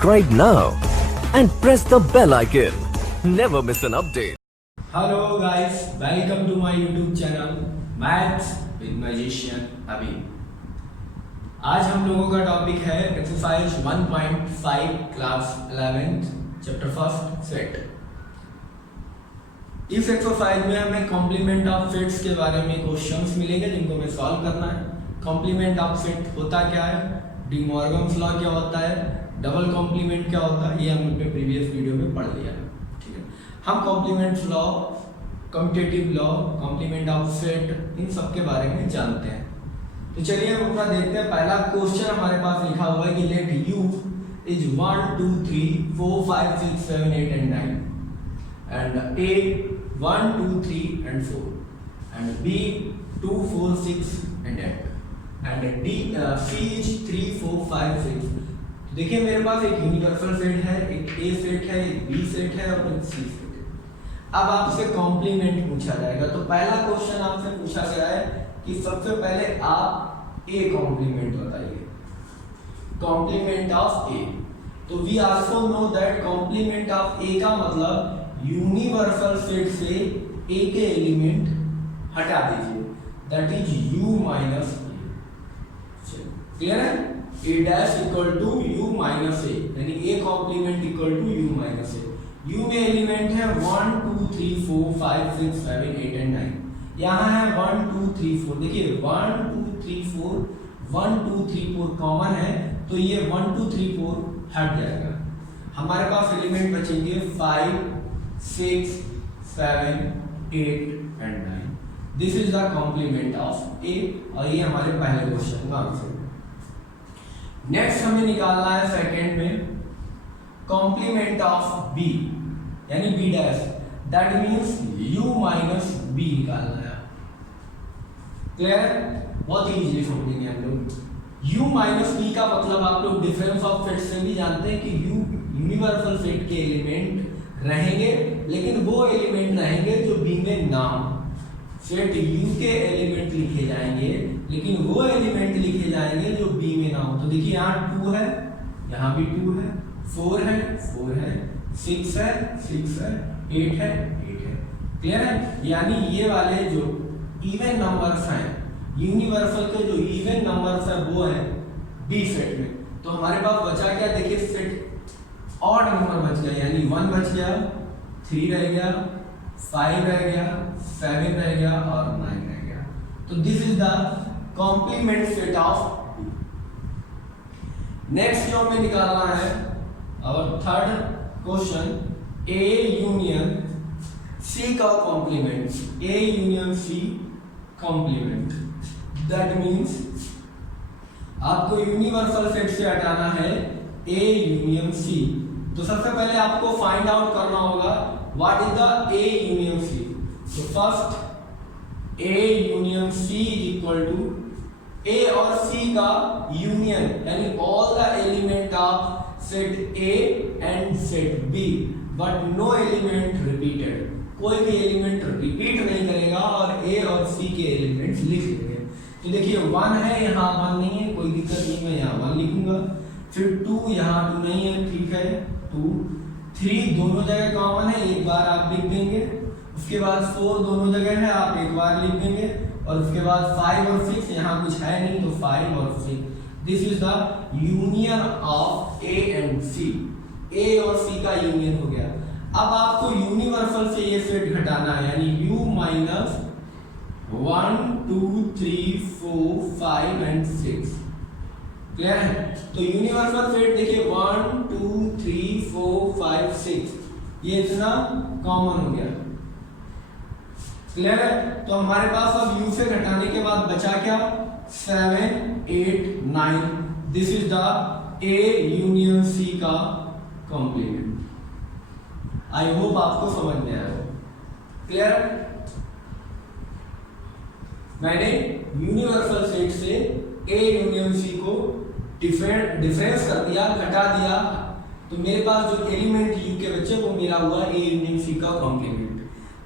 Subscribe now and press the bell icon. Never miss an update. Hello guys, welcome to my YouTube channel Maths with Magician अभी। आज हम लोगों का topic है exercise 1.5 class 11th chapter first set. इस exercise में हमें complement of sets के बारे में क्वेश्चंस मिलेंगे जिनको हमें सॉल्व करना है। कॉम्प्लीमेंट ऑफ सेट होता क्या है, डी मॉर्गन्स लॉ क्या होता है, डबल कॉम्प्लीमेंट क्या होता है, ये हमने अपने प्रीवियस वीडियो में पढ़ लिया है। ठीक है, हम complement law, commutative law, complement of set, इन सब के बारे में जानते हैं। तो चलिए हम अपना देखते हैं। पहला क्वेश्चन हमारे पास लिखा हुआ है कि let you is 1 2 3 4 5 6 7 8 and 9 and A 1 2 3 and 4 and B 2 4 6 and 8 and D C is 3 4 5 6। तो देखिए मेरे पास एक यूनिवर्सल सेट है, एक A सेट है, एक B सेट है और एक C सेट है। अब आपसे कॉम्प्लीमेंट पूछा जाएगा। तो पहला क्वेश्चन आपसे पूछा गया है कि सबसे पहले आप A कॉम्प्लीमेंट बताइए, कॉम्प्लीमेंट ऑफ A। तो we also know that complement of A का मतलब यूनिवर्सल सेट से A के एलिमेंट हटा दीजिए, that is U minus A। Clear है? A dash equal to U minus A, यानी A complement equal to U minus A। U में element है 1 2 3 4 5 6 7 8 and 9। यहाँ है 1 2 3 4। देखिए 1 2 3 4 1 2 3 4 कॉमन है, तो ये 1 2 3 4 हट जाएगा। हमारे पास एलिमेंट बचेंगे 5 6 7 8 and 9। This is the complement of A और ये हमारे पहले क्वेश्चन का आंसर है। नेक्स्ट हमें निकालना है सेकंड में कॉम्प्लीमेंट ऑफ B, यानी B dash, that means U minus B निकालना है। क्लियर? बहुत इजीली समझेंगे हम लोग। U माइनस B का मतलब आप लोग डिफरेंस ऑफ सेट से भी जानते हैं कि U यूनिवर्सल सेट के एलिमेंट रहेंगे, लेकिन वो एलिमेंट रहेंगे जो B में ना हो। सेट U के एलिमेंट लिखे जाएंगे, लेकिन वो एलिमेंट लिखे जाएंगे जो B में ना हो। तो देखिए यहाँ 2 है, यहाँ भी 2 है, 4 है 4 है, 6 है 6 है, 8 है 8 है। क्लियर है? यानी ये वाले जो इवन नंबर्स हैं, यूनिवर्सल के जो इवन नंबर्स है वो है B सेट में। तो हमारे पास बचा क्या? देखिए सेट ऑड नंबर बच गया, यानी 1 बच गया, 3 रह गया, 5 रह गया, 7 रह गया और 9 रह गया। तो this is the complement set of B। Next जो हमें निकालना है और third question, A union C का complement, A union C complement. That means आपको यूनिवर्सल सेट से हटाना है A यूनियन C। तो सबसे पहले आपको फाइंड आउट करना होगा what is the A union C। तो first A union C is equal to A और C का यूनियन, यानी all the element of set A and set B but no element repeated. कोई भी element repeat नहीं करेगा और A और C के एलिमेंट्स लिख लेंगे। तो देखिए 1 है, यहाँ 1 नहीं है, कोई दिक्कत नहीं, मैं यहाँ 1 लिखूंगा। फिर 2, यहाँ 2 नहीं है, ठीक है 2 3 दोनों जगह कॉमन है, एक बार आप लिख देंगे। उसके बाद 4 दोनों जगह है, आप एक बार लिख देंगे। और उसके बाद 5 और 6 यहाँ कुछ है नहीं, तो 5 और 6। This is the union of A and C। A और C का यूनियन हो गया। अब आपको यूनिवर्सल से ये सेट घटाना है, यानी U माइनस 1 2 3 4 5 and 6। क्लियर है? तो यूनिवर्सल सेट देखिए 1 2 3 4 5 6, ये इतना कॉमन हो गया। क्लियर है? तो हमारे पास अब U से घटाने के बाद बचा क्या? 7 8 9। This is the A union C का कॉम्प्लीमेंट। आई होप आपको समझ में आया। क्लियर? मैंने यूनिवर्सल सेट से A यूनियन C को डिफरेंस कर दिया, घटा दिया, तो मेरे पास जो एलिमेंट U के बच्चे वो मेरा हुआ A यूनियन C का कॉम्प्लीमेंट।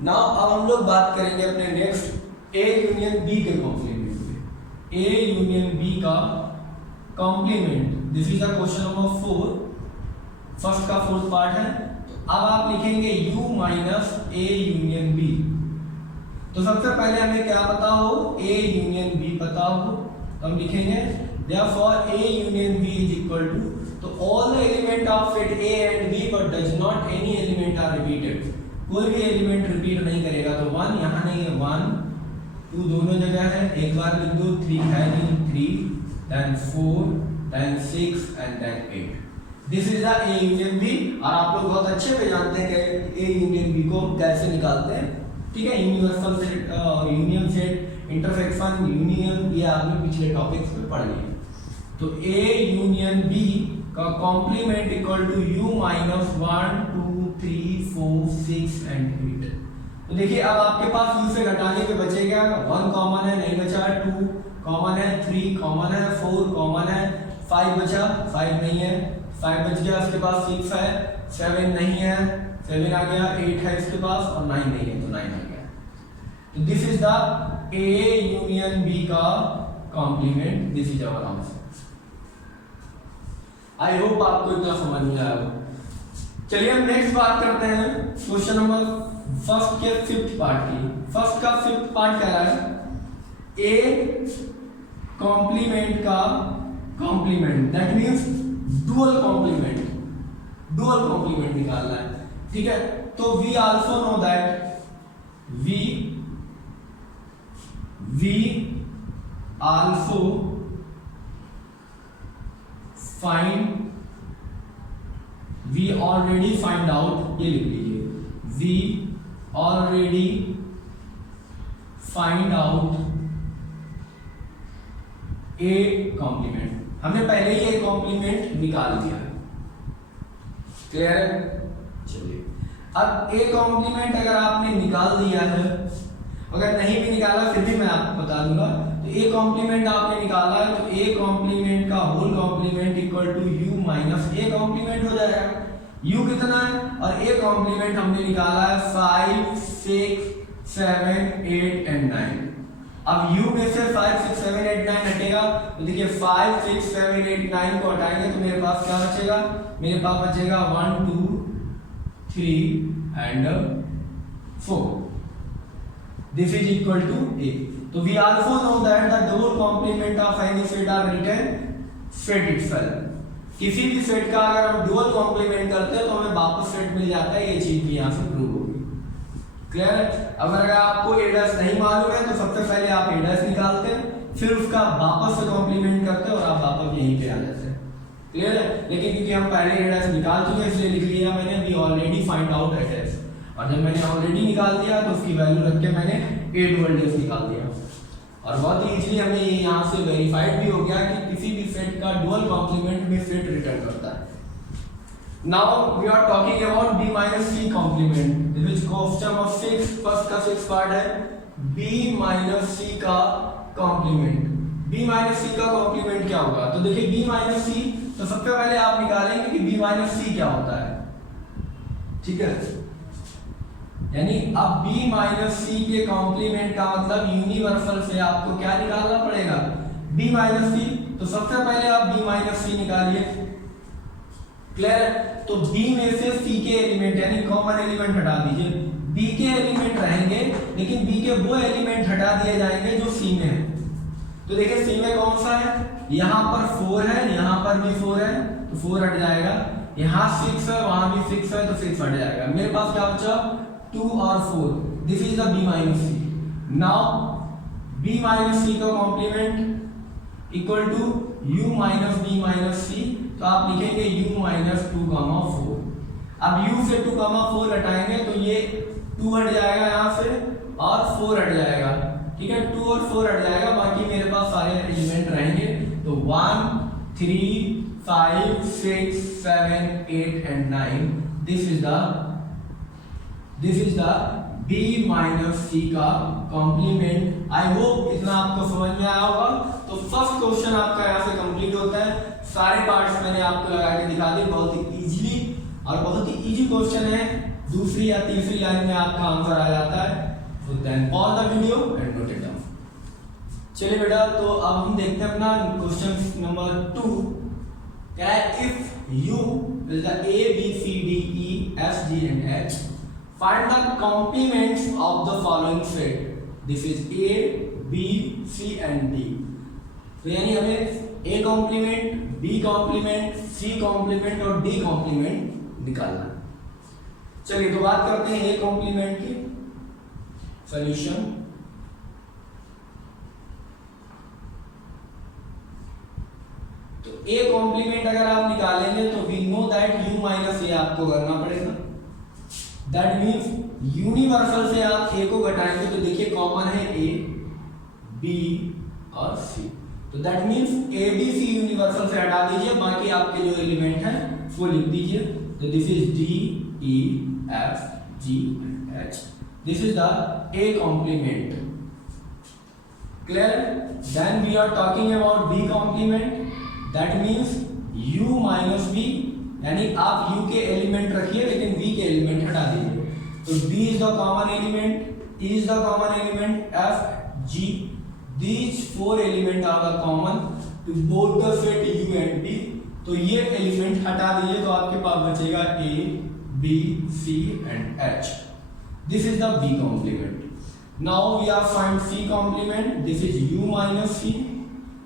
नाउ अब हम लोग बात करेंगे अपने नेक्स्ट A यूनियन B के कॉम्प्लीमेंट पे। A यूनियन B का complement, this is the question number 4। First का फोर्थ पार्ट है। तो अब आप लिखेंगे u minus a union b। तो सबसे पहले हमें क्या पता हो, a यूनियन b पता हो, तो हम लिखेंगे therefore a union b is equal to, तो all the element of set a and b but does not any element are repeated, कोई भी एलिमेंट रिपीट नहीं करेगा। तो 1 यहाँ नहीं है, 1 2 दोनों जगह है, एक बार लिख दो, 3 है नहीं, 3 then 4 then 6 and then 8। This is the a union b। और आप लोग बहुत अच्छे से जानते हैं कि a यूनियन b को कैसे निकालते हैं, ठीक है। Universal set, union set, intersection, union, ये आपने पिछले टॉपिक्स में पढ़ लिया। तो a यूनियन b का complement equal to u minus 1 2 3 4 6 and 8। तो देखिए अब आपके पास u से घटाने के बचेगा, 1 कॉमन है नहीं बचा, 2 कॉमन है, 3 कॉमन है, 4 कॉमन है, 5 बचा, 5 नहीं है, 5 बच गया, उसके पास 6 है, 7 नहीं है, 7 आ गया, 8 है इसके पास और 9 नहीं है, तो 9 आ गया। तो this is the a union b का complement, this is our answer. I hope आपको इतना समझ में आया हो। चलिए हम नेक्स्ट बात करते हैं क्वेश्चन नंबर फर्स्ट के फिफ्थ पार्ट की। फर्स्ट का फिफ्थ पार्ट कह रहा है ए कॉम्प्लीमेंट का complement, that means dual complement, dual complement निकालना है, ठीक है। तो we also know that we also find, we already find out, ये लिख लीजिए, we already find out A complement. हमने पहले ही एक कॉम्प्लीमेंट निकाल दिया है, क्लियर है। चलिए अब ए कॉम्प्लीमेंट अगर आपने निकाल दिया है, अगर नहीं भी निकाला फिर भी मैं आपको बता दूंगा। तो ए कॉम्प्लीमेंट आपने निकाला है, तो ए कॉम्प्लीमेंट का whole complement equal to U minus A complement हो जाएगा। यू कितना है और ए कॉम्प्लीमेंट हमने निकाला है 5 6 7 8 एंड 9। अब u में से 5 6 7 8 9 हटेगा, तो देखिए 5 6 7 8 9 को हटाएंगे तो मेरे पास क्या बचेगा, मेरे पास बचेगा 1 2 3 and 4। This is equal to a। तो we also know that the double complement of any set are written set itself। किसी भी सेट का अगर हम डुअल कॉम्प्लीमेंट करते हैं तो हमें वापस सेट मिल जाता है, ये चीज भी यहाँ से प्रूव होगी, क्लियर है। अगर आपको a डैश नहीं मालूम है तो सबसे पहले आप a डैश निकालते हैं, फिर उसका वापस से कॉम्प्लीमेंट करते हैं और आप वापस यहीं पे आ जाते हैं, क्लियर है। लेकिन क्योंकि हम पहले a डैश निकाल चुके हैं इसलिए लिख लिया मैंने we already find out a dash, और जब मैंने ऑलरेडी निकाल दिया तो उसकी वैल्यू रख के मैंने a डबल डैश निकाल दिया, और बहुत ही इजीली हमें यहाँ से वेरीफाइड भी हो गया कि किसी भी सेट का डुअल कॉम्प्लीमेंट भी सेट रिटर्न करता है। Now we are talking about b minus c complement, which question number 6 first का 6 पार्ट है b माइनस c का कॉम्प्लीमेंट। b माइनस c का कॉम्प्लीमेंट क्या होगा, तो देखिए b माइनस c, तो सबसे पहले आप निकालेंगे कि b माइनस c क्या होता है, ठीक है। यानी अब b माइनस c के कॉम्प्लीमेंट का मतलब यूनिवर्सल से आपको क्या निकालना पड़ेगा, b माइनस c। तो सबसे पहले आप b माइनस c निकालिए, क्लियर है। तो b में से c के एलिमेंट यानी कॉमन एलिमेंट हटा दीजिए, b के एलिमेंट रहेंगे लेकिन b के वो एलिमेंट हटा दिए जाएंगे जो c में है। तो देखिए c में कौन सा है, यहाँ पर 4 है, यहाँ पर भी 4 है तो 4 हट जाएगा, यहाँ 6 है, वहां भी 6 है तो 6 हट जाएगा। मेरे पास क्या बचा 2 और 4, this is the b minus c। Now b minus c का complement equal to u minus b minus c, तो आप लिखेंगे u माइनस 2 4। अब u से 2 4 हटाएंगे तो ये 2 हट जाएगा यहाँ से और 4 हट जाएगा, ठीक है, 2 और 4 हट जाएगा, बाकी मेरे पास सारे एलिमेंट रहेंगे। तो 1 3 5 6 7 8 and 9, this is the b minus c का कॉम्प्लीमेंट। आई होप इतना आपको समझ में आया होगा। तो फर्स्ट क्वेश्चन आपका यहाँ से कंप्लीट होता है, सारे पार्ट्स मैंने आपको लगा के दिखा दिए बहुत ही इजीली, और बहुत ही इजी क्वेश्चन है, दूसरी या तीसरी लाइन में आपका आंसर आ जाता है। तो then pause the video and note it down. चलिए बेटा, तो अब हम देखते हैं अपना क्वेश्चन नंबर 2, क्या है, if u This is the A, B, C, D, E, F, G and H. Find the complements of the following set. This is A, B, C and D. तो यानी हमें A complement, B complement, C complement और D complement निकालना है। चलिए तो बात करते हैं A कॉम्प्लीमेंट की सॉल्यूशन। तो A कॉम्प्लीमेंट अगर आप निकालेंगे तो we know that U minus A आपको करना पड़ेगा। दैट मीन्स यूनिवर्सल से आप A को घटाएंगे तो देखिए कॉमन है A, B और C। तो that means A, B, C universal से हटा दीजिए, बाकी आपके जो एलिमेंट हैं वो लिख दीजिए। तो this is D, E, F, G and H. This is the A complement. Clear? Then we are talking about B complement. That means U minus B, यानी आप U के एलिमेंट रखिए लेकिन V के एलिमेंट हटा दीजिए। तो B is the common element, E is the common element, F, G. These four elements are the common to both the set U and B. तो ये एलिमेंट हटा दीजिए तो आपके पास बचेगा A, B, C and H. This is the B complement. Now we are find C complement. This is U minus C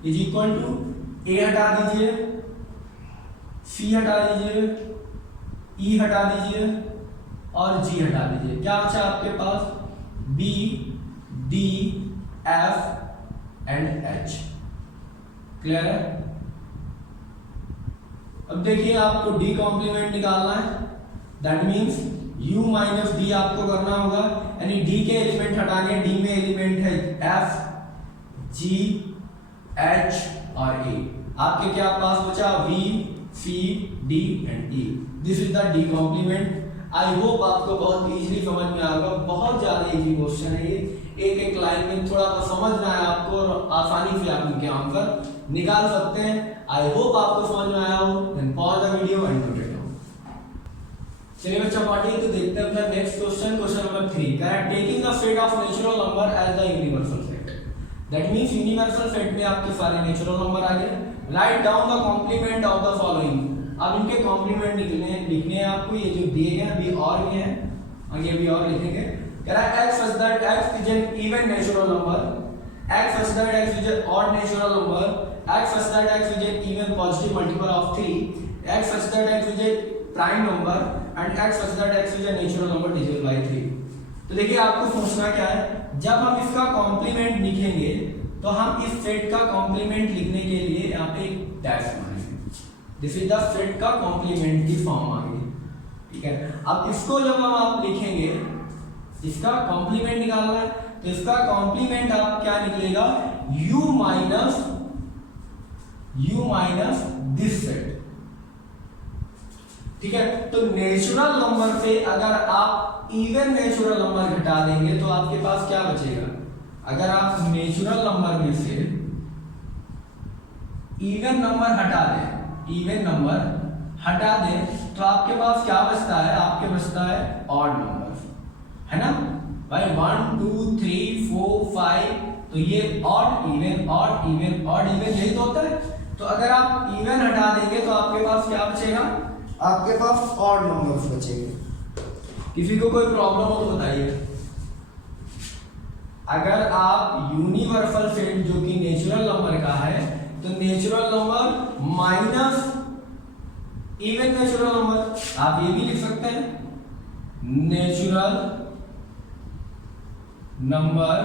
is equal to A हटा दीजिए, C हटा दीजिए, E हटा दीजिए और G हटा दीजिए। क्या बचा आपके पास? B, D, F and H। Clear है? अब देखिए आपको D कॉम्प्लीमेंट निकालना है। That means U minus D आपको करना होगा, यानी D के एलिमेंट हटाने। D में एलिमेंट है F, G, H और A। आपके क्या पास बचा? V, C, D and E। This is the D complement. I hope आपको बहुत इजीली समझ में आएगा। बहुत ज्यादा इजी क्वेश्चन है ये, एक एक लाइन में थोड़ा सा समझना है आपको और आसानी से आप इनके आंसर निकाल सकते हैं। आई होप आपको समझ में आया हो। Then pause the video and note it down. चलिए बच्चा पार्टी तो देखते हैं अपना next question, question number 3। Correct, taking the set of natural number as the universal set. That means universal set में आपके सारे नेचुरल नंबर आ गए। Write down the complement of the following. अब इनके कॉम्प्लीमेंट लिखने हैं आपको, ये जो दिए गए अभी और भी हैं, आगे भी और लिखेंगे। x such that x is an even natural number, x such that x is an odd natural number, x such that x is an even positive multiple of 3, x such that x is a prime number and x such that x is a natural number divisible by 3। तो देखिए आपको सोचना क्या है, जब हम इसका complement लिखेंगे तो हम इस सेट का कॉम्प्लीमेंट लिखने के लिए यहाँ पे एक डैश मारेंगे। दिस इज द सेट का कॉम्प्लीमेंट की फॉर्म आ गई, ठीक है। अब इसको जब हम आप लिखेंगे, इसका कॉम्प्लीमेंट निकालना है तो इसका कॉम्प्लीमेंट आप क्या निकलेगा? U माइनस दिस सेट, ठीक है। तो नेचुरल नंबर से अगर आप इवन नेचुरल नंबर घटा देंगे तो आपके पास क्या बचेगा? अगर आप नेचुरल नंबर में से इवन नंबर हटा दें तो आपके पास क्या बचता है? आपके बचता है ऑड नंबर, है ना भाई। 1 2 3 4 5, तो ये ऑड इवन यही तो होता है। तो अगर आप इवन हटा देंगे तो आपके पास क्या बचेगा? आपके पास ऑड नंबर्स बचेंगे। किसी को कोई प्रॉब्लम हो तो बताइए। अगर आप यूनिवर्सल सेट जो कि नेचुरल नंबर का है तो natural number minus even natural number, आप ये भी लिख सकते हैं, natural number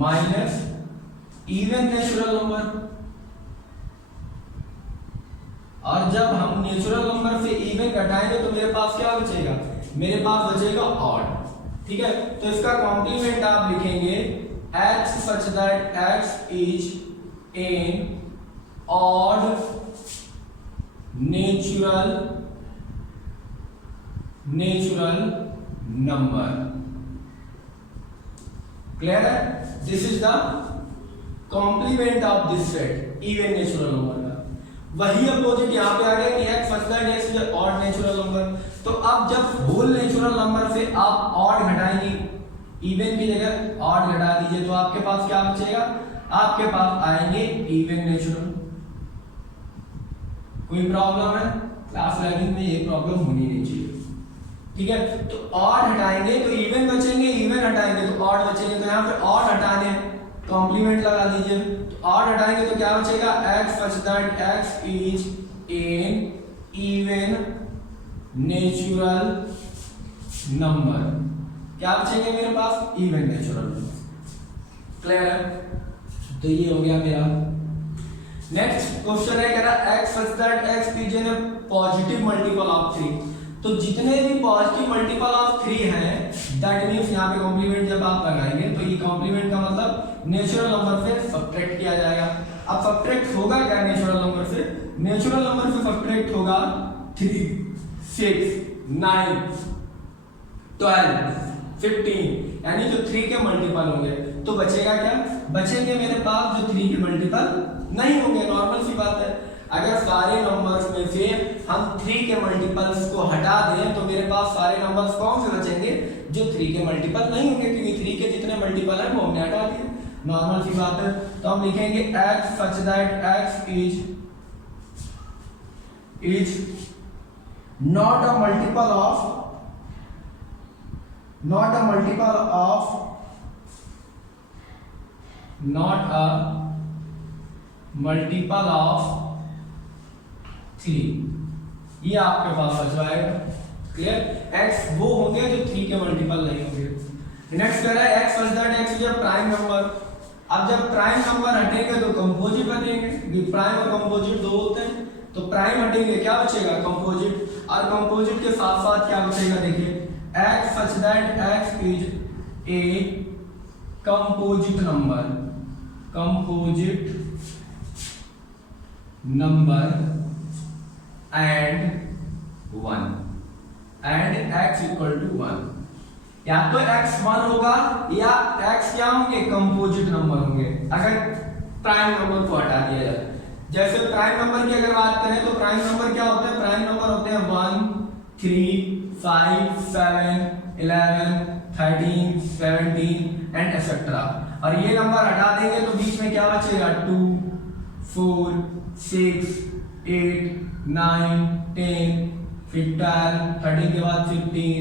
minus even natural number. और जब हम नेचुरल नंबर से इवन घटाएंगे तो मेरे पास क्या बचेगा? मेरे पास बचेगा ऑड, ठीक है। तो इसका कॉम्प्लीमेंट आप लिखेंगे x such that x is an odd natural number। Clear है? This is the complement of this set, even natural number का। वही अपोजिट यहाँ पे आ गया कि x such that x is an odd natural number। तो अब जब होल नेचुरल नंबर से आप ऑड घटाएंगे, इवन की जगह ऑड घटा दीजिए तो आपके पास क्या बचेगा? आपके पास आएंगे इवन नेचुरल। कोई प्रॉब्लम है? क्लास 11 में ये प्रॉब्लम होनी नहीं चाहिए। ठीक है, तो ऑड हटाएंगे तो इवन बचेंगे, इवन हटाएंगे तो ऑड बचेंगे। तो यहाँ पे ऑड हटाने कॉम्प्लीमेंट लगा दीजिए। तो ऑड हटाएंगे तो क्या बचेगा? x such that x is an even natural number। क्या बचेंगे मेरे पास? Even natural number. क्लियर है? तो ये हो गया मेरा। नेक्स्ट क्वेश्चन है, कह रहा x such that x is a positive multiple of 3। तो जितने भी पॉजिटिव मल्टीपल ऑफ 3 हैं, दैट मींस यहाँ पे कॉम्प्लीमेंट जब आप लगाएंगे तो ये कॉम्प्लीमेंट का मतलब नेचुरल नंबर से सब्ट्रैक्ट किया जाएगा। अब सब्ट्रैक्ट होगा क्या नेचुरल नंबर से? नेचुरल नंबर से सब्ट्रैक्ट होगा 3, 6, 9, 12, 15, यानी जो 3 के मल्टीपल होंगे। तो बचेगा क्या? बचेंगे मेरे पास जो 3 के मल्टीपल नहीं होंगे। नॉर्मल सी बात है, अगर सारे नंबर्स में से हम 3 के मल्टीपल्स को हटा दें तो मेरे पास सारे नंबर्स कौन से बचेंगे? जो 3 के मल्टीपल नहीं होंगे, क्योंकि 3 के जितने मल्टीपल हैं वो हमने हटा दिए। नॉर्मल सी बात है। तो हम लिखेंगे x such that x is not a multiple of not a multiple of 3। ये आपके पास बच जाएगा। क्लियर? x वो होंगे जो 3 के मल्टीपल नहीं होंगे। नेक्स्ट कह रहा है x such that x is a prime number. अब जब प्राइम नंबर हटेंगे तो कंपोजिट बनेंगे। प्राइम और कंपोजिट दो होते हैं, तो प्राइम हटेंगे क्या बचेगा? कंपोजिट। और कंपोजिट के साथ साथ क्या बचेगा? देखिए x such that x is a composite number and x equal to 1। या तो x 1 होगा या x क्या होंगे? कंपोजिट नंबर होंगे, अगर प्राइम नंबर को हटा दिया जाए। जैसे प्राइम नंबर की अगर बात करें तो प्राइम नंबर क्या होते हैं? प्राइम नंबर होते हैं 1, 3, 5, 7, 11, 13, 17 एंड एक्सेट्रा। और ये नंबर हटा देंगे तो बीच में क्या बचेगा? 2, 4, 6, 8, 9, 10, फिर 12, 13 के बाद 15,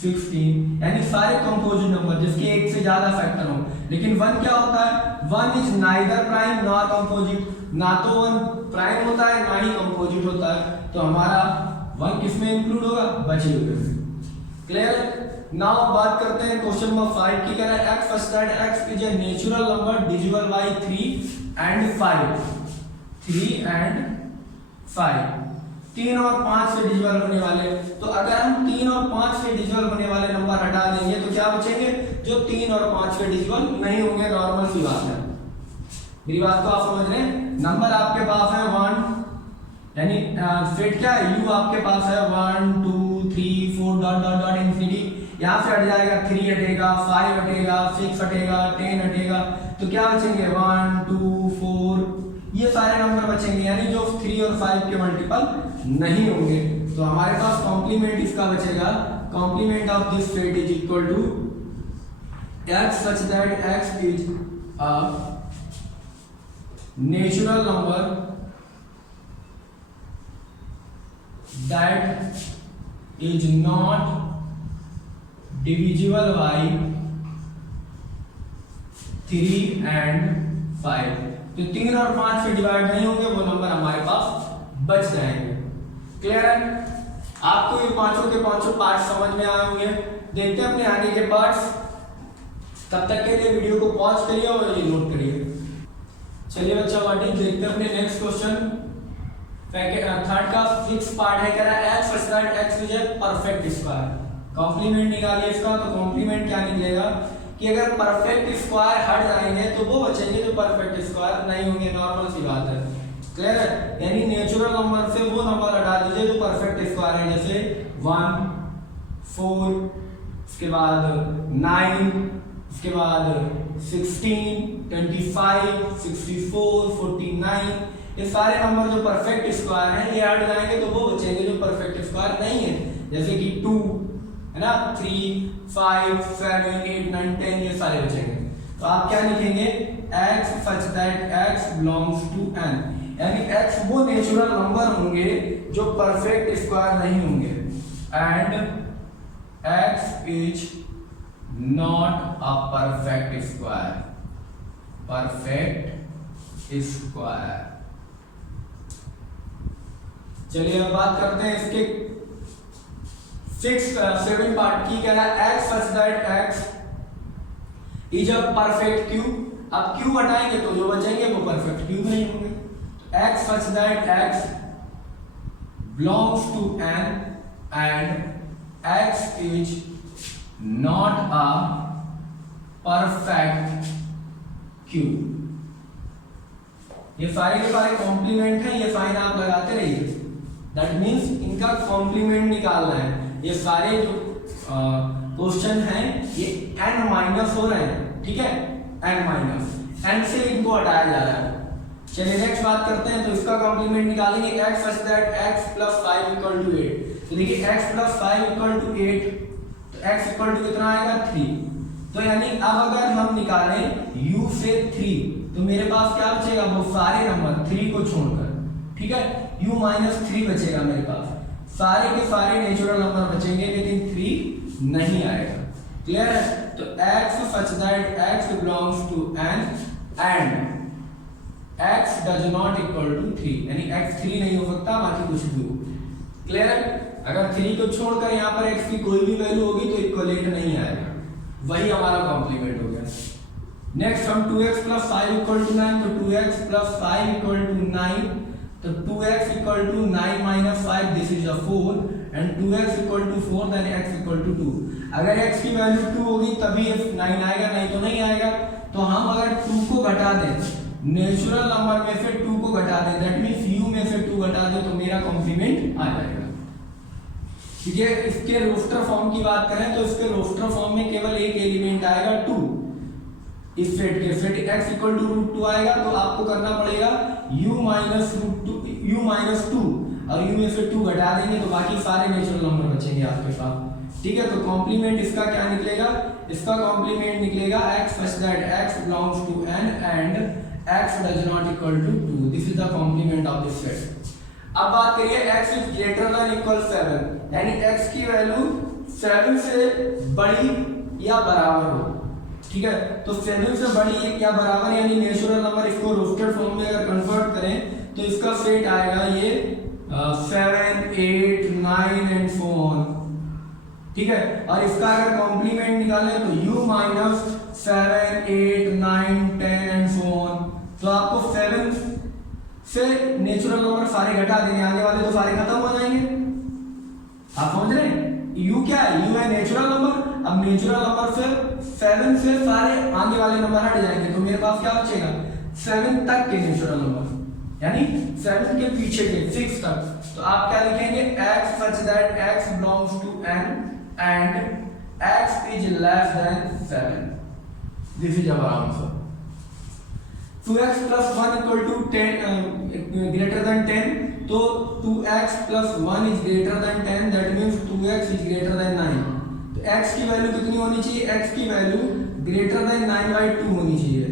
16, यानी सारे कंपोजिट नंबर जिसके एक से ज्यादा फैक्टर हो। लेकिन 1 क्या होता है? 1 is neither prime nor composite. ना तो 1 प्राइम होता है ना ही कंपोजिट होता है। तो हमारा 1 किसमें इंक्लूड होगा? बचे हुए में। क्लियर? नाउ बात करते हैं क्वेश्चन नंबर 5 की। कह रहा है x such that x is a natural number divisible by 3 and 5। 3 and 5 3 और 5 से डिविजिबल होने वाले। तो अगर हम 3 और 5 से डिविजिबल होने वाले नंबर हटा देंगे तो क्या बचेंगे? जो 3 और 5 से डिविजिबल नहीं होंगे। नॉर्मल सी बात है, मेरी बात को आप समझ रहे हैं? नंबर आपके पास है 1, यानी फिट क्या है? u आपके पास है 1, 2, 3, 4 डॉट डॉट डॉट इंफिनिटी। यहाँ से हट जाएगा 3 हटेगा, 5 हटेगा, 6 हटेगा, 10 हटेगा। तो क्या बचेंगे? 1, 2, 4, ये सारे नंबर बचेंगे, यानी जो 3 और 5 के मल्टीपल नहीं होंगे। तो हमारे पास कॉम्प्लीमेंट इसका बचेगा। Complement of this set is equal to x such that x is a natural number that is not divisible by 3 and 5। तो 3 और 5 से डिवाइड नहीं होंगे, वो नंबर हमारे पास बच जाएंगे। क्लियर है? आपको ये पांचों के पांचों पार्ट समझ में आए होंगे। देखते हैं अपने आगे के पार्ट्स। तब तक के लिए वीडियो को पॉज करिए और ये नोट करिए। चलिए बच्चा वाटी देखते हैं अपने नेक्स्ट क्वेश्चन। थर्ड का 6 पार्ट है। कह रहा है x such that x is a perfect square। Complement निकालिए इसका। तो कॉम्प्लीमेंट क्या निकलेगा कि अगर परफेक्ट स्क्वायर हट जाएंगे तो वो बचेंगे जो परफेक्ट स्क्वायर नहीं होंगे। नॉर्मल सी बात है। क्लियर है? यानी नेचुरल नंबर से वो नंबर हटा दीजिए जो परफेक्ट स्क्वायर है, जैसे 1, 4, उसके बाद 9, उसके बाद 16, 25, 64, 49। ये सारे नंबर जो परफेक्ट स्क्वायर हैं ये हट जाएंगे तो वो बचेंगे जो परफेक्ट स्क्वायर नहीं है, जैसे कि 2 है ना, 3, 5, 7, 8, 9, 10 ये सारे बचेंगे। तो आप क्या लिखेंगे? x such that x belongs to n। यानी x वो नेचुरल नंबर होंगे जो परफेक्ट स्क्वायर नहीं होंगे, and x is not a perfect square, perfect square. चलिए अब बात करते हैं इसके सिक्स 7 पार्ट की। कह रहा है x such that x is a perfect cube. अब क्यूब हटाएंगे तो जो बचेंगे वो परफेक्ट क्यूब नहीं होंगे। x such that x belongs to n and x is not a perfect cube। ये सारे के सारे कॉम्प्लीमेंट हैं, ये साइन आप लगाते रहिए। दैट मीन्स इनका कॉम्प्लीमेंट निकालना है। ये सारे जो क्वेश्चन हैं ये n माइनस हो रहे हैं, ठीक है, n माइनस, n से इनको हटाया जा रहा है। चलिए नेक्स्ट बात करते हैं, तो इसका कॉम्प्लीमेंट निकालेंगे x such that x plus 5 equal to 8। तो देखिए x plus 5 equal to 8, तो x equal to कितना आएगा 3। तो यानी अब अगर हम निकालें u से 3 तो मेरे पास क्या बचेगा, वो सारे नंबर 3 को छोड़कर, ठीक है, u minus 3 बचेगा मेरे पास। सारे के सारे नेचुरल नंबर बचेंगे लेकिन 3 नहीं आएगा। क्लियर है? तो x such that x belongs to n and x does not equal to 3, यानी x 3 नहीं हो सकता, बाकी कुछ भी हो। क्लियर है? अगर 3 को छोड़कर यहाँ पर x की कोई भी वैल्यू होगी तो इक्वलेट नहीं आएगा, वही हमारा कॉम्प्लीमेंट हो गया। नेक्स्ट हम 2x plus 5 equal to 9, तो 2x plus 5 equal to 9, तो 2x equal to 9 minus 5, this is a 4, and 2x equal to 4, then x equal to 2। अगर x की वैल्यू 2 होगी तभी 9 आएगा, नहीं तो नहीं आएगा। तो हम अगर 2 को घटा दें, नेचुरल नंबर में से 2 को घटा दें, दैट मींस u में से 2 घटा दें, तो मेरा कॉम्प्लीमेंट आ जाएगा। ठीक है, इसके रोस्टर फॉर्म की बात करें तो इसके रोस्टर फॉर्म में केवल एक एलिमेंट आएगा 2। इस सेट के सेट x इक्वल टू √2 आएगा, तो आपको करना पड़ेगा u माइनस टू, और u में से 2 घटा देंगे तो बाकी सारे नेचुरल नंबर बचेंगे आपके पास। ठीक है, तो कॉम्प्लीमेंट इसका क्या निकलेगा, इसका कॉम्प्लीमेंट निकलेगा x such that x belongs to n and x does not equal to 2। This is the complement of this set. अब बात करिए x is greater than equal 7, यानी x की वैल्यू 7 से बड़ी या बराबर हो। ठीक है, तो 7 से बड़ी या बराबर यानी नेचुरल नंबर, इसको रोस्टेड फॉर्म में अगर कन्वर्ट करें तो इसका सेट आएगा ये 7, 8, 9 एंड सो ऑन। ठीक है, और इसका अगर कॉम्प्लीमेंट निकालें तो u minus 7, 8, 9, 10 and so on. तो आपको 7 से नेचुरल नंबर सारे घटा देंगे, आगे वाले तो सारे खत्म हो जाएंगे। आप समझ रहे हैं, u क्या है, u है नेचुरल नंबर। अब नेचुरल नंबर से 7 से सारे आगे वाले नंबर हट जाएंगे, तो मेरे पास क्या बचेगा 7 तक के नेचुरल नंबर, यानी 7 के पीछे के 6 तक। तो आप क्या लिखेंगे, x such that x belongs to n and x is less than 7। This is our answer। 2x plus 1 equal to 10 greater than 10, तो 2x plus 1 is greater than 10, that means 2x is greater than 9। तो x की value कितनी होनी चाहिए, x की value greater than 9/2 होनी चाहिए।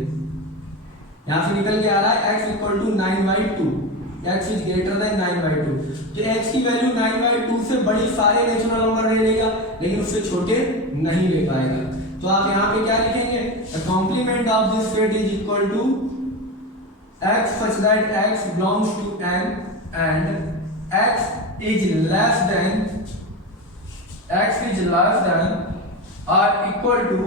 यहाँ से निकल के आ रहा है x equal to 9/2, x is greater than 9/2। तो x की वैल्यू 9/2 से बड़ी सारे नेचुरल नंबर ले लेगा, लेकिन उससे छोटे नहीं ले पाएगा। तो आप यहाँ पे क्या लिखेंगे, the complement of this set is equal to x such that x belongs to n and x is less than or equal to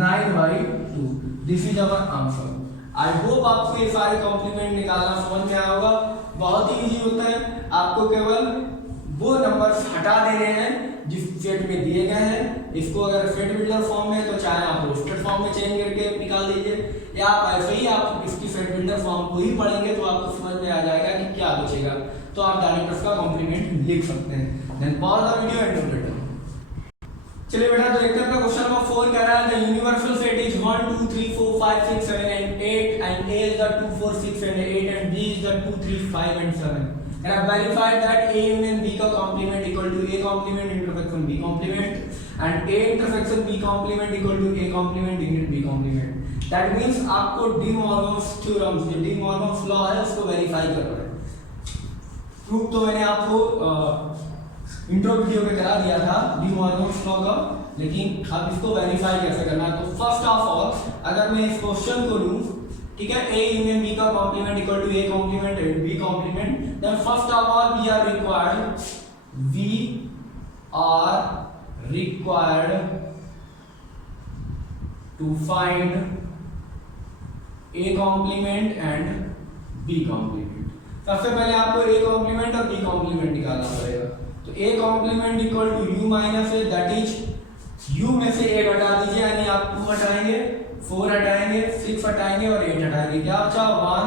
9/2। This is our answer। I hope आपको ये सारे कॉम्प्लीमेंट निकालना समझ में आया होगा। बहुत ही इजी होता है, आपको केवल वो नंबर्स हटा देने हैं जिस सेट में दिए गए हैं। इसको अगर सेट बिल्डर फॉर्म में तो चाहे आप रोस्टेड फॉर्म में चेंज करके निकाल दीजिए, या आप ऐसे ही आप इसकी सेट बिल्डर फॉर्म को ही पढ़ेंगे तो आपको समझ में आ जाएगा कि क्या बचेगा। तो आप डायरेक्ट उसका कॉम्प्लीमेंट लिख सकते हैं। Then pause the video and note it. चलिए बेटा, तो देखते हैं अपना क्वेश्चन नंबर 4 कह रहा है the universal set is 1 2 3 4 5 6 7 and 8 and A is the 2 4 6 and 8 and B is the 2 3 5 and 7 and I verified that A union B का complement equal to A complement intersection B complement and A intersection B complement equal to A complement union B complement। That means आपको D Morgan's theorem, जो D Morgan's law है उसको verify करना है। Proof तो मैंने आपको इंट्रो वीडियो में करा दिया था डी मॉर्गन्स लॉ का, लेकिन अब इसको वेरीफाई कैसे करना है। तो फर्स्ट ऑफ ऑल अगर मैं इस क्वेश्चन को लूं, ठीक है, ए यूनियन बी का complement equal to A complement and B complement, then first of all we are required to find A complement and B complement. सबसे पहले आपको ए कॉम्प्लीमेंट और बी कॉम्प्लीमेंट निकालना पड़ेगा। तो A complement equal to U minus A, that is U में से 8 हटा दीजिए, यानी आप 2 हटाएंगे, 4 हटाएंगे, 6 हटाएंगे और 8 हटाएंगे, क्या बचा 1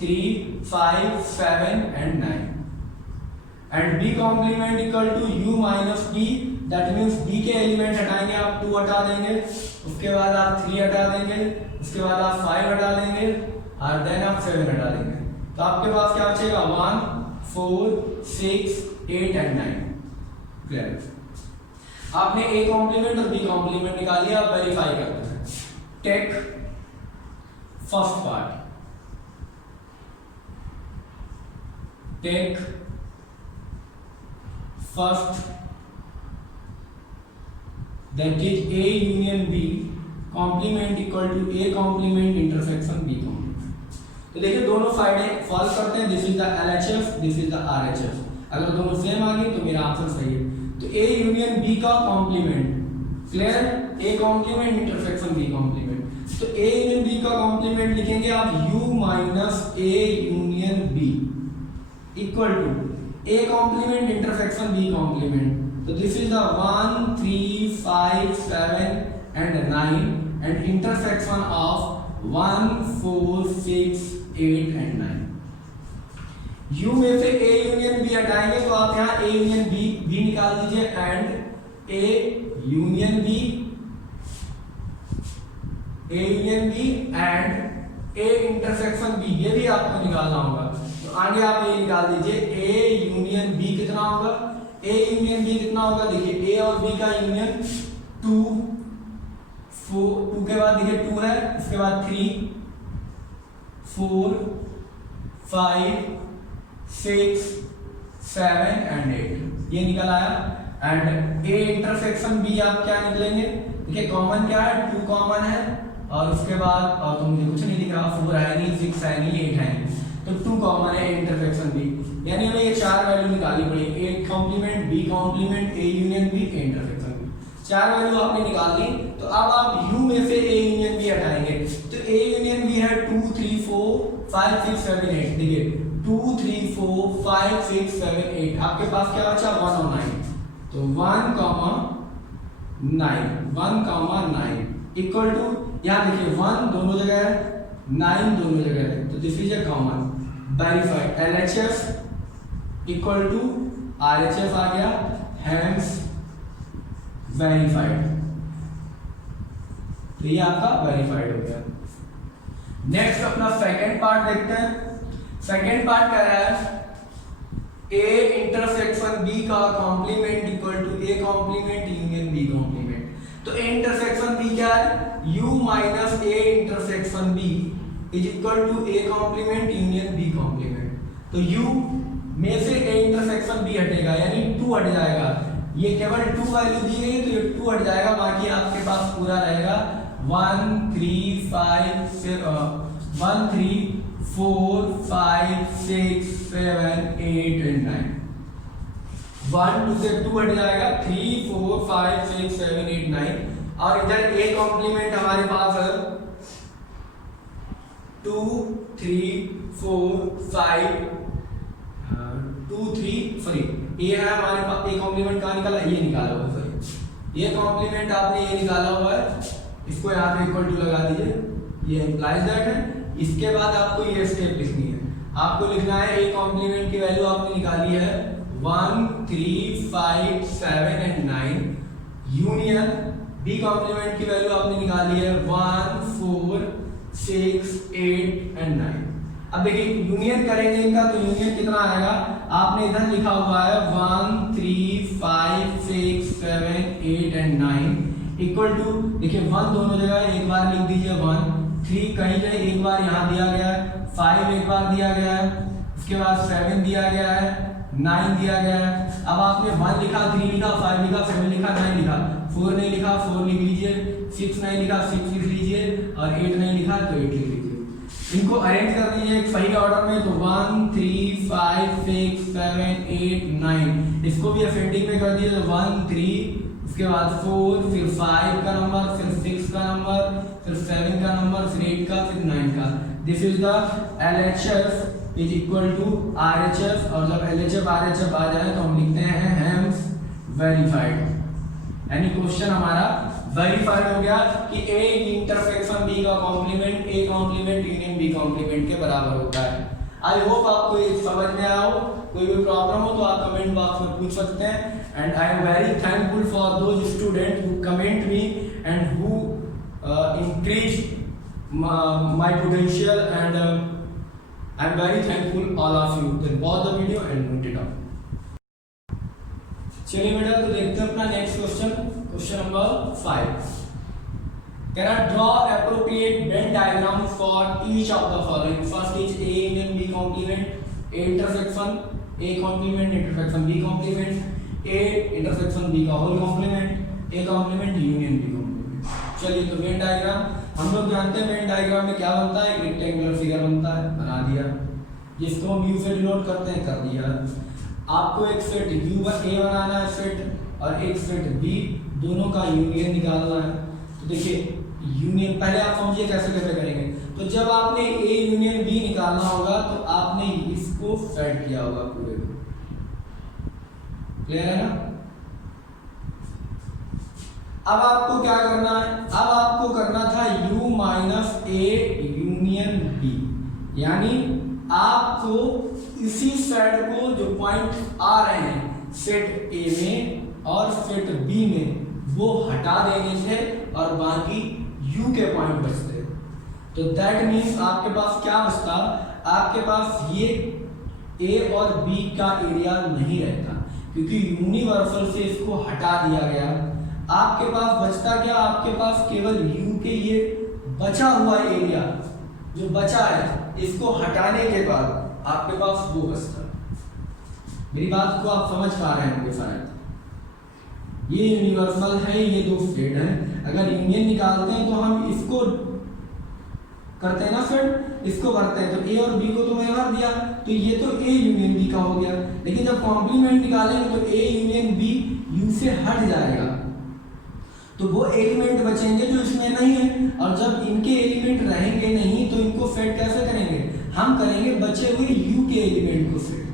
3 5 7 and 9। And B complement equal to U minus B, that means B के एलिमेंट हटाएंगे, आप 2 हटा देंगे, उसके बाद आप 3 हटा देंगे, उसके बाद आप 5 हटा देंगे और देन आप 7 हटा देंगे। तो आपके पास क्या बचेगा 1 4 6 8 एंड 9। क्लियर? आपने ए कॉम्प्लीमेंट और बी कॉम्प्लीमेंट निकाल लिया, आप वेरीफाई करते हैं। Take first part, take first, that is A union B complement equal to A complement intersection B complement. तो देखिए दोनों साइडें फॉल्स करते हैं, this is the LHS, this is the RHS। अगर दोनों सेम आ गई तो मेरा आंसर सही है। तो ए यूनियन बी का complement, clear, A complement intersection B complement. तो ए यूनियन बी का कॉम्प्लीमेंट लिखेंगे आप u minus A union B equal to A complement intersection B complement. तो this is the 1 3 5 7 and 9 and intersection of 1 4 6 8 and 9। U में से A union B हटाएंगे तो आप यहाँ A यूनियन B निकाल दीजिए and A union B and A intersection B, ये भी आपको निकालना होगा। तो आगे आप ये निकाल दीजिए A यूनियन B कितना होगा, A यूनियन B कितना होगा, देखिए A और B का यूनियन 2 के बाद देखिए 2 है, उसके बाद 3 4 5 6 7 एंड 8, ये निकल आया। एंड ए इंटरसेक्शन बी आप क्या निकलेंगे, देखिए कॉमन क्या है, 2 कॉमन है और उसके बाद और तो मुझे कुछ नहीं दिख रहा, 4 है नहीं, 6 है नहीं, 8 है नहीं, तो 2 कॉमन है ए इंटरसेक्शन बी, यानी हमें ये 4 वैल्यू निकालनी पड़ेगी, A complement B complement A union B A intersection B. 4 value आपने निकाल ली। तो अब आप यू में से ए यूनियन बी हटाएंगे, तो ए यूनियन बी है 2 3 4 5 6 7 8, देखिए 2 3 4 5 6 7 8, आपके पास क्या बचा 1 और 9, तो 1 9 इक्वल टू, यहाँ देखिए 1 दोनों जगह है, 9 दोनों जगह है, तो this is a common verified. LHS equal to RHS आ गया, हैंस वेरीफाइड, तो ये आपका वेरीफाइड हो गया। नेक्स्ट अपना सेकेंड पार्ट देखते हैं। सेकेंड पार्ट क्या है, A इंटरसेक्शन B का complement equal to A complement union B complement. तो A इंटरसेक्शन B क्या है, U minus A intersection B is equal to A complement union B complement. तो U में से A इंटरसेक्शन B हटेगा, यानी 2 हट जाएगा, ये केवल 2 वैल्यू दी गई तो ये 2 हट जाएगा, बाकी आपके पास पूरा रहेगा 1 3 4 5 6 7 8 एंड 9, 1 2 से 2 हट जाएगा, 3 4 5 6 7 8 9, और इधर ए कॉम्प्लीमेंट हमारे पास है 2 3 4 5 2 3 सॉरी ए है हमारे पास, ए कॉम्प्लीमेंट कहाँ निकाला, ये निकाला हुआ, सॉरी ये कॉम्प्लीमेंट आपने ये निकाला हुआ है, इसको यहाँ पे इक्वल टू लगा दीजिए, ये इंप्लाइज दैट है। इसके बाद आपको ये स्टेप लिखनी है, आपको लिखना है ए कॉम्प्लीमेंट की वैल्यू आपने निकाली है 1 3 5 7 एंड 9, यूनियन बी कॉम्प्लीमेंट की वैल्यू आपने निकाली है 1 4 6 8 एंड 9। अब देखिए यूनियन करेंगे इनका, तो यूनियन कितना आएगा, आपने इधर लिखा हुआ है 1 3 5 6 7 8 एंड 9 इक्वल टू, देखिए 1 दोनों जगह एक बार लिख दीजिए 1, 3 कहीं गए, एक बार यहाँ दिया गया है, 5 एक बार दिया गया है, उसके बाद 7 दिया गया है, 9 दिया गया है। अब आपने 1 लिखा, 3 लिखा, 5 लिखा, 7 लिखा, 9 लिखा, 4 नहीं लिखा, 4 लिख लीजिए, 6 नहीं लिखा, 6 लिख लीजिए, और 8 नहीं लिखा तो 8 लिख लीजिए। इनको अरेंज कर दीजिए एक सही ऑर्डर में, तो 1 3 5 6 7 8 9, इसको भी असेंडिंग में कर दीजिए, तो 1 3, उसके बाद 4, फिर 5 का नंबर, फिर 6 का नंबर, फिर 7 का नंबर, फिर 8 का, फिर 9 का। This is the LHS is equal to RHS, और जब LHF RHF आ जाए तो हम लिखते हैं हैम्स वेरीफाइड, यानी क्वेश्चन हमारा वेरीफाइड हो गया कि A इंटरसेक्शन B का complement A complement union B complement के बराबर होता है। आई होप आपको ये समझ में आया हो। कोई भी प्रॉब्लम हो तो आप कमेंट बॉक्स में पूछ सकते हैं, and I am very thankful for those student who comment me and who increase my potential, and I am very thankful all of you. Then pause the video and note it down. चलिए बेटा, तो देखते हैं अपना next question, question number 5. Can I draw appropriate Venn diagram for each of the following? First is A union B complement, A intersection A complement intersection B complement, A intersection B का whole complement, A complement union B complement. चलिए, तो Venn diagram हम लोग जानते हैं, Venn diagram में क्या बनता है, एक रेक्टेंगुलर फिगर बनता है, बना दिया, जिसको हम U से डिनोट करते हैं, कर दिया। आपको एक सेट U का A बनाना है सेट, और एक सेट B, दोनों का यूनियन निकालना है। तो देखिए यूनियन, पहले आप समझिए कैसे कैसे करेंगे। तो जब आपने A यूनियन B निकालना होगा तो आपने इसको सेट किया होगा पूरे को, क्लियर है ना। अब आपको क्या करना है, अब आपको करना था U minus A union B, यानी आपको इसी सेट को जो पॉइंट आ रहे हैं सेट A में और सेट B में, वो हटा देने थे और बाकी U के पॉइंट बचते। तो दैट मीन्स आपके पास क्या बचता, आपके पास ये A और B का एरिया नहीं रहता, क्योंकि यूनिवर्सल से इसको हटा दिया गया। आपके पास बचता क्या, आपके पास केवल U के ये बचा हुआ एरिया जो बचा है, इसको हटाने के बाद आपके पास वो बचता। मेरी बात को आप समझ पा रहे होंगे शायद। ये यूनिवर्सल है, ये दो सेट हैं, अगर यूनियन निकालते हैं तो हम इसको करते हैं ना सेट, इसको भरते हैं, तो A और B को तो मैं भर दिया, तो ये तो A यूनियन B का हो गया। लेकिन जब कॉम्प्लीमेंट निकालेंगे तो A यूनियन B U से हट जाएगा, तो वो एलिमेंट बचेंगे जो इसमें नहीं है, और जब इनके एलिमेंट रहेंगे नहीं तो इनको सेट कैसे करेंगे, हम करेंगे बचे हुए U के एलिमेंट को सेट,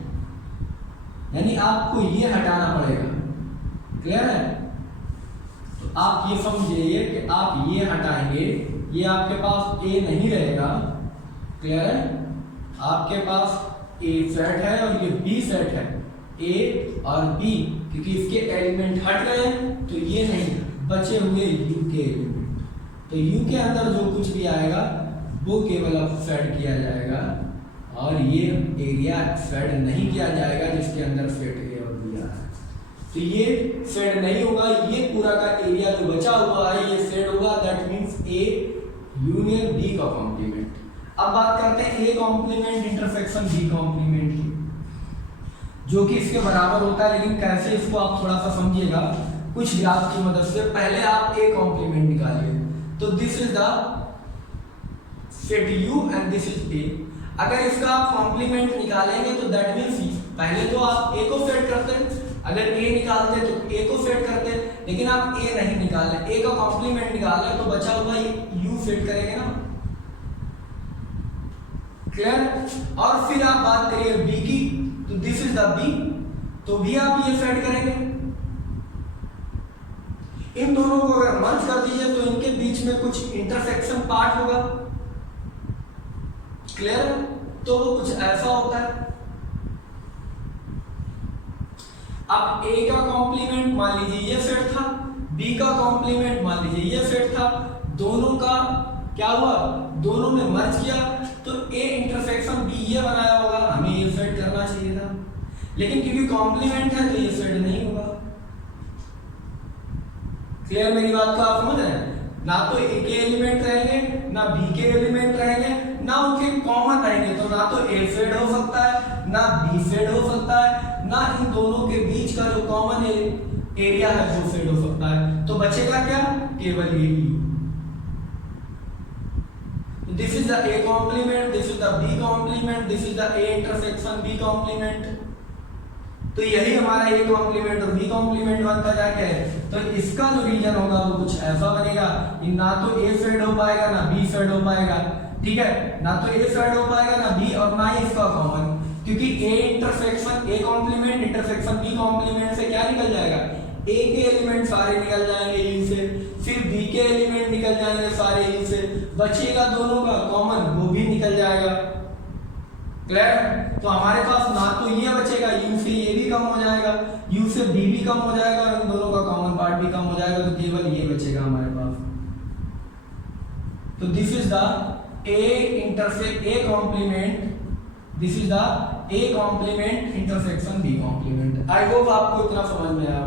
यानी आपको ये हटाना पड़ेगा, क्लियर है। तो आप ये समझिए कि आप ये हटाएंगे, ये आपके पास A नहीं रहेगा, क्लियर है, आपके पास A सेट है और ये B सेट है, A और B, क्योंकि इसके एलिमेंट हट गए हैं तो ये नहीं, बचे हुए U के एलिमेंट, तो U के अंदर जो कुछ भी आएगा वो केवल अब सेट किया जाएगा, और ये एरिया सेट नहीं किया जाएगा जिसके अंदर सेट A और B आ रहा है, तो ये सेट नहीं होगा। ये पूरा का एरिया जो बचा हुआ है ये सेट होगा, that means A union B का कॉम्प्लीमेंट। अब बात करते हैं A complement intersection B complement की, जो कि इसके बराबर होता है, लेकिन कैसे इसको आप थोड़ा सा समझिएगा कुछ ग्राफ की मदद से। पहले आप A कॉम्प्लीमेंट निकालिए, तो this is the set U and this is A। अगर इसका आप कॉम्प्लीमेंट निकालेंगे तो दैट मींस पहले तो आप A को सेट करते, अगर A निकालते तो A को सेट करते, लेकिन आप A नहीं निकाले, A का कॉम्प्लीमेंट निकाले तो बचा हुआ U सेट करेंगे ना, क्लियर। और फिर आप बात करिए B की, तो दिस इज द B, तो भी आप ये सेट करेंगे। इन दोनों को अगर मर्ज कर दीजिए तो इनके बीच में कुछ इंटरसेक्शन पार्ट होगा, क्लियर, तो वो कुछ ऐसा होता है। अब A का कॉम्प्लीमेंट मान लीजिए ये सेट था, B का कॉम्प्लीमेंट मान लीजिए ये सेट था, दोनों का क्या हुआ, दोनों ने मर्ज किया तो A इंटरसेक्शन B ये बनाया होगा, हमें ये सेट करना चाहिए था, लेकिन क्योंकि कॉम्प्लीमेंट है तो ये सेट नहीं होगा। क्लियर, मेरी बात को आप समझ रहे हैं। ना तो ए के एलिमेंट रहेंगे ना बी के एलिमेंट रहेंगे ना उनके कॉमन रहेंगे, तो ना तो ए फेड हो सकता है ना बी फेड हो सकता है ना इन दोनों के बीच का जो कॉमन एरिया है वो फेड हो सकता है। तो बचेगा क्या, केवल ये U. This is the A complement, this is the B complement, this is the A intersection B complement. तो यही हमारा ए कॉम्प्लीमेंट और बी कॉम्प्लीमेंट बनता जाके है। तो इसका जो रीजन होगा वो कुछ ऐसा बनेगा कि ना तो ए फेड हो पाएगा ना बी फेड हो पाएगा, ठीक है, ना तो ए फेड हो पाएगा ना बी और ना ही इसका कॉमन, क्योंकि A intersection A complement intersection B complement से क्या निकल जाएगा, ए के एलिमेंट सारे निकल जाएंगे यू से, फिर बी के एलिमेंट निकल जाएंगे सारे यू से, बचेगा दोनों का कॉमन वो भी निकल जाएगा। क्लियर? तो हमारे पास ना तो ये बचेगा, यू से ये भी कम हो जाएगा, यू से बी भी कम हो जाएगा और इन दोनों का कॉमन पार्ट भी कम हो जाएगा, तो केवल ये बचेगा हमारे पास। तो this is the A intersect A complement, this is the A complement intersection B complement. I hope आपको इतना समझ में आया।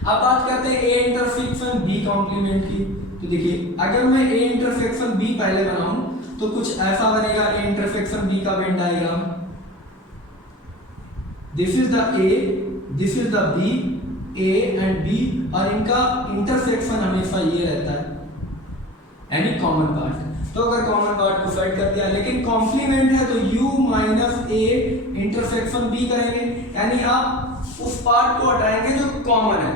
अब बात करते हैं ए इंटरसेक्शन बी कॉम्प्लीमेंट की। तो देखिए अगर मैं ए इंटरसेक्शन बी पहले बनाऊं तो कुछ ऐसा बनेगा ए इंटरसेक्शन बी का Venn diagram. This is the A, this is the B, A and B, और इनका इंटरसेक्शन हमेशा ये रहता है, यानी कॉमन पार्ट। तो अगर कॉमन पार्ट को सेट कर दिया, लेकिन कॉम्प्लीमेंट है तो u minus A intersection B करेंगे, यानी आप उस पार्ट को हटाएंगे जो कॉमन है,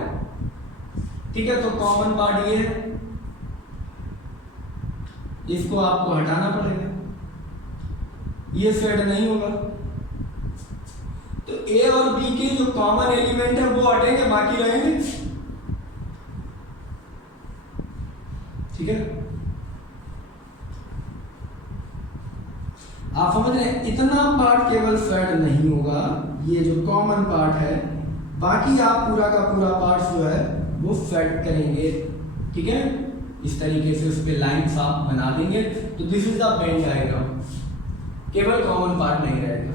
ठीक है। तो कॉमन पार्ट ये है, इसको आपको हटाना पड़ेगा, ये सेट नहीं होगा। तो ए और बी के जो कॉमन एलिमेंट है वो हटेंगे, बाकी रहेंगे, ठीक है। आप समझ रहे हैं, इतना पार्ट केवल सेट नहीं होगा, ये जो कॉमन पार्ट है, बाकी आप पूरा का पूरा पार्ट जो है वो सेट करेंगे, ठीक है। इस तरीके से उस पे लाइंस आप बना देंगे। तो this is the Venn diagram, केवल कॉमन पार्ट नहीं रहेगा।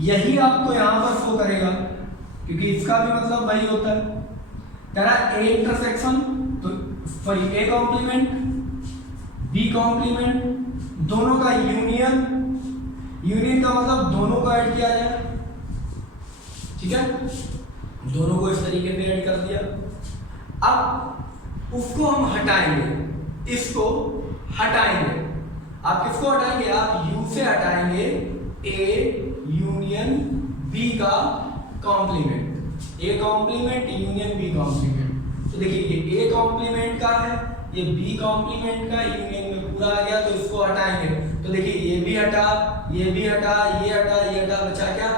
यही आपको यहाँ पर शो करेगा, क्योंकि इसका भी मतलब वही होता है। कह रहा ए इंटरसेक्शन, तो sorry A complement B complement, दोनों का यूनियन, यूनियन का मतलब दोनों को ऐड किया जाए, ठीक है। दोनों को इस तरीके से ऐड कर दिया। अब उसको हम हटाएंगे, इसको हटाएंगे। आप किसको हटाएंगे, आप u से हटाएंगे a यूनियन b का complement, a complement union b complement. तो देखिए ये a कॉम्प्लीमेंट का है, ये b कॉम्प्लीमेंट का यूनियन में पूरा आ गया, तो इसको हटाएंगे। तो देखिए ये भी हटा, ये भी हटा, ये हटा, ये हटा, बचा क्या,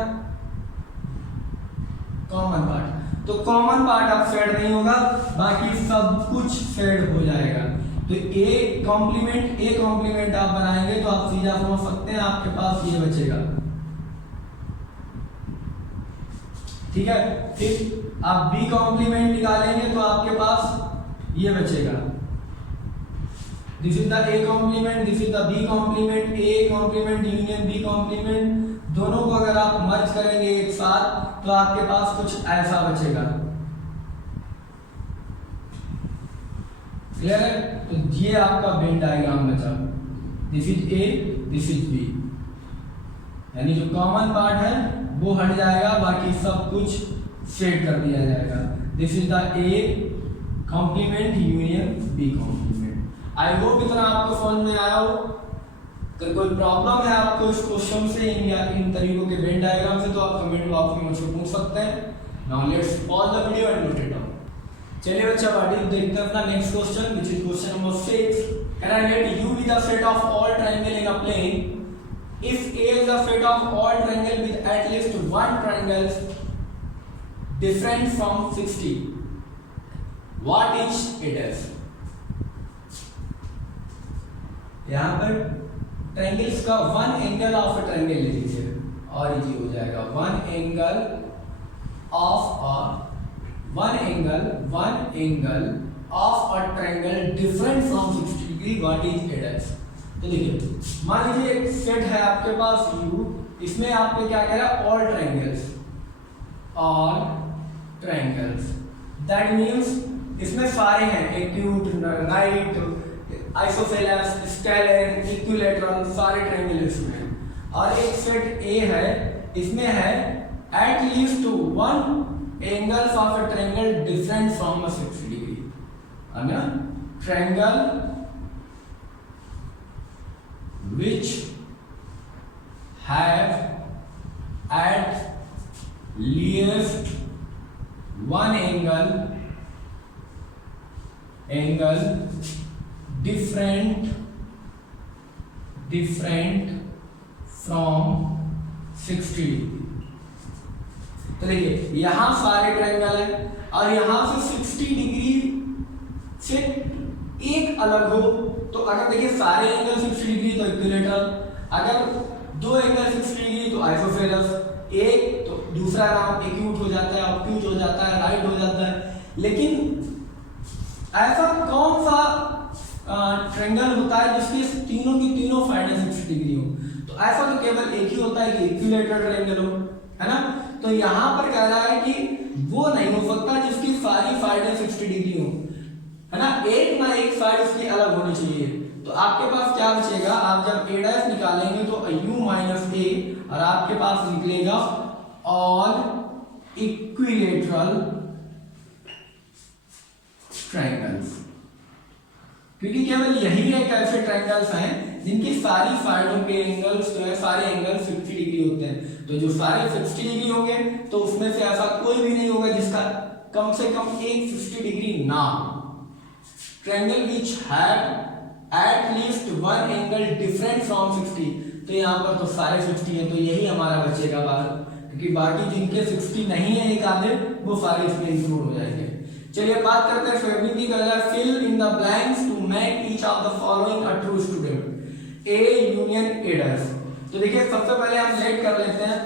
कॉमन पार्ट। तो कॉमन पार्ट अब फेड नहीं होगा, बाकी सब कुछ फेड हो जाएगा। तो ए कॉम्प्लीमेंट आप बनाएंगे तो आप सीधा समझ सकते हैं, आपके पास ये बचेगा, ठीक है। फिर आप बी कॉम्प्लीमेंट निकालेंगे तो आपके पास ये बचेगा, this is the A complement, this is the B complement, A complement union B complement. दोनों को अगर आप मर्ज करेंगे एक साथ तो आपके पास कुछ ऐसा बचेगा, क्लियर है। तो ये आपका वेन डायग्राम बचा, this is A, this is B, यानी जो कॉमन पार्ट है वो हट जाएगा, बाकी सब कुछ सेट कर दिया जाएगा। This is the A complement union B complement. I hope इतना आपको समझ में आया हो। अगर कोई प्रॉब्लम है आपको इस क्वेश्चन से या इन तरीकों के वेन डायग्राम से, तो आप कमेंट बॉक्स में मुझसे पूछ सकते हैं। Now let's pause the video and note it down. चलिए बच्चा पार्टी देखते हैं अपना next question, which is question number 6। Can I let you be the set of all triangle in a plane if A is the set of all triangle with at least one triangle different from 60, what is it is? यहाँ पर triangles का one angle of a triangle ले लीजिए और easy हो जाएगा। One angle of a triangle different from 60 degree, what is it is? तो देखिए मान लीजिए एक सेट है आपके पास U, इसमें आपने क्या कह रहा है, ऑल ट्रायंगल्स, दैट मीन्स इसमें सारे हैं, acute, right, isosceles, scalene, equilateral, सारे ट्रायंगल इसमें हैं। और एक सेट ए है, इसमें है at least one angles of a triangle different from a 60 degree, है ना, triangle which have at least one angle different from 60 degree. तो देखिए यहां सारे ट्रायंगल है और यहां से 60 डिग्री से एक अलग हो, तो अगर देखिए सारे एंगल 60 डिग्री तो इक्विलैटरल, अगर दो एंगल 60 डिग्री तो आइसोसेलेस, एक तो दूसरा नाम एक्यूट हो जाता है, ऑब्ट्यूज हो जाता है, राइट हो जाता है। लेकिन ऐसा कौन सा ट्रायंगल होता है जिसके तीनों की तीनों साइडें 60 डिग्री हो? तो ऐसा तो केवल एक ही होता है कि इक्विलैटरल ट्रायंगल हो, है ना। तो यहाँ पर कह रहा है कि वो नहीं हो सकता जिसकी सारी साइडें 60 डिग्री हो, है ना, एक ना एक साइड उसकी अलग होनी चाहिए। तो आपके पास क्या बचेगा, आप जब a डैश निकालेंगे तो u माइनस a, और आपके पास निकलेगा ऑल इक्विलैटरल ट्रायंगल्स, क्योंकि केवल यही एक ऐसे ट्रायंगल्स हैं जिनकी सारी साइडों के एंगल्स जो है, सारे एंगल 60 डिग्री होते हैं। तो जो सारे 60 डिग्री होंगे तो उसमें से ऐसा कोई भी नहीं होगा जिसका कम से कम एक 60 डिग्री ना हो। Triangle which have at least one angle different from 60, तो यहाँ पर तो सारे 60 हैं, तो यही हमारा बचेगा बाहर, क्योंकि बाकी जिनके 60 नहीं है एक आधे वो सारे इसमें इंक्लूड हो जाएंगे। चलिए बात करते हैं फिल्मिंग का। Fill in the blanks to make each of the following a true student, A union A dash. तो देखिए सबसे पहले हम लेट कर लेते हैं,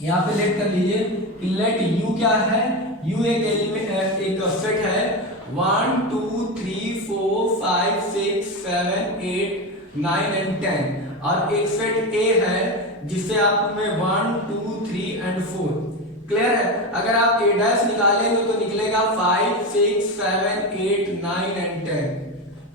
यहाँ पे लेट कर लीजिए कि लेट यू क्या है, यू एक एलिमेंट, एक सेट है 1 2 3 4 5 6 7 8 9 and 10, और एक सेट ए है जिससे आप में 1 2 3 and 4। क्लियर है? अगर आप ए डैश निकालेंगे तो निकलेगा 5 6 7 8 9 and 10।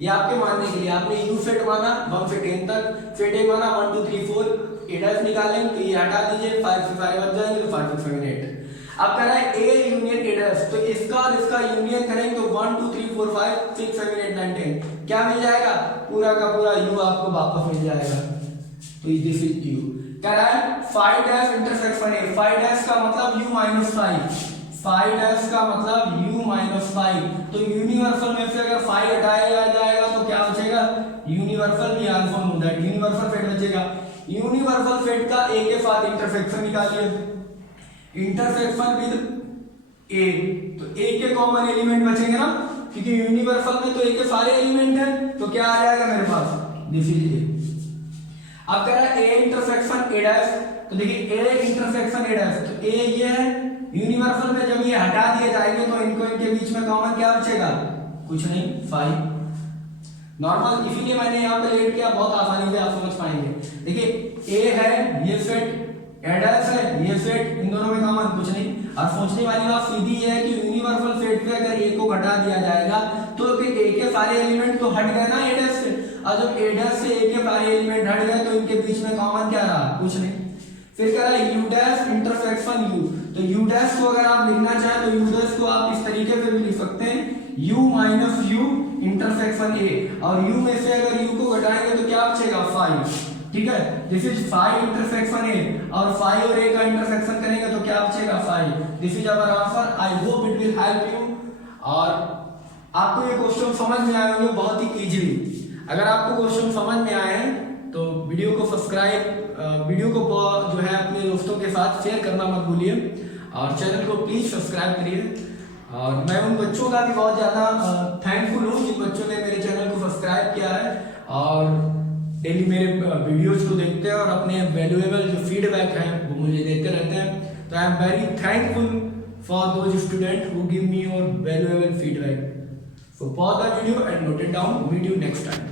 ये आपके मानने के लिए, आपने यू सेट माना 1 से 10 तक, सेट ए माना 1 2 3 4, ए डैश निकालेंगे तो ये हटा दीजिए, 5 से 5 बच जाएंगे तो 5 6 7 8। अब कह रहा है ए यूनियन ए डैश, तो इसका और इसका यूनियन करेंगे तो 1 2 3 4 5 6 7 8 9 10 क्या मिल जाएगा, पूरा का पूरा यू आपको वापस मिल जाएगा। तो दिस इज यू। कह रहा है 5 डैश इंटरसेक्शन ए, 5 डैश का मतलब u माइनस 5, 5 डैश का मतलब u माइनस 5। तो यूनिवर्सल में से अगर 5 हटाया जाएगा तो क्या बचेगा, यूनिवर्सल भी आल्फा होता है, यूनिवर्सल सेट बचेगा। यूनिवर्सल सेट का ए के साथ इंटरसेक्शन निकालिए, इंटरसेक्शन विद ए, तो ए के कॉमन एलिमेंट बचेंगे ना, क्योंकि यूनिवर्सल में तो ए के सारे एलिमेंट हैं, तो क्या आ जाएगा मेरे पास, दिस इज ए। अब कह रहा है ए इंटरसेक्शन ए डैश, तो देखिए ए इंटरसेक्शन ए डैश, तो ए ये है, यूनिवर्सल में जब ये हटा दिए जाएंगे तो इनको इनके बीच में कॉमन क्या बचेगा, कुछ नहीं, 5 नॉर्मल। इसीलिए मैंने यहाँ पे लेट किया, बहुत आसानी से आप समझ पाएंगे। देखिए ए है, ये सेट ए डैश है, ये सेट, इन दोनों में कॉमन कुछ नहीं। और सोचने वाली बात सीधी है कि यूनिवर्सल सेट पे अगर ए को घटा दिया जाएगा तो फिर ए के सारे एलिमेंट तो हट गए ना ए डैश से, और जब ए डैश से ए के सारे एलिमेंट हट गए तो इनके बीच में कॉमन क्या रहा, कुछ नहीं। फिर कह रहा है यू डैश इंटरसेक्शन यू, तो यू डैश को अगर आप लिखना चाहें तो यू डैश को आप इस तरीके से भी लिख सकते हैं, u minus you intersection A, और u में से अगर u को घटाएंगे तो क्या बचेगा, 5। ठीक है, दिस इज 5 इंटरसेक्शन ए, और 5 और a का इंटरसेक्शन करेंगे तो क्या बचेगा, 5। This is our answer. I hope it will help you, और आपको ये क्वेश्चन समझ में आए होंगे बहुत ही इजीली। अगर आपको क्वेश्चन समझ में आए हैं तो वीडियो को सब्सक्राइब, वीडियो को जो है अपने दोस्तों के साथ शेयर करना मत भूलिए, और चैनल को प्लीज सब्सक्राइब करिए। और मैं उन बच्चों का भी बहुत ज़्यादा थैंकफुल हूँ जिन बच्चों ने मेरे चैनल को सब्सक्राइब किया है और डेली मेरे वीडियोज को देखते हैं और अपने वैल्यूएबल जो फीडबैक है वो मुझे देते रहते हैं। तो I am very thankful for those student who give me your valuable feedback. So pause the video and note it down. Meet you next time.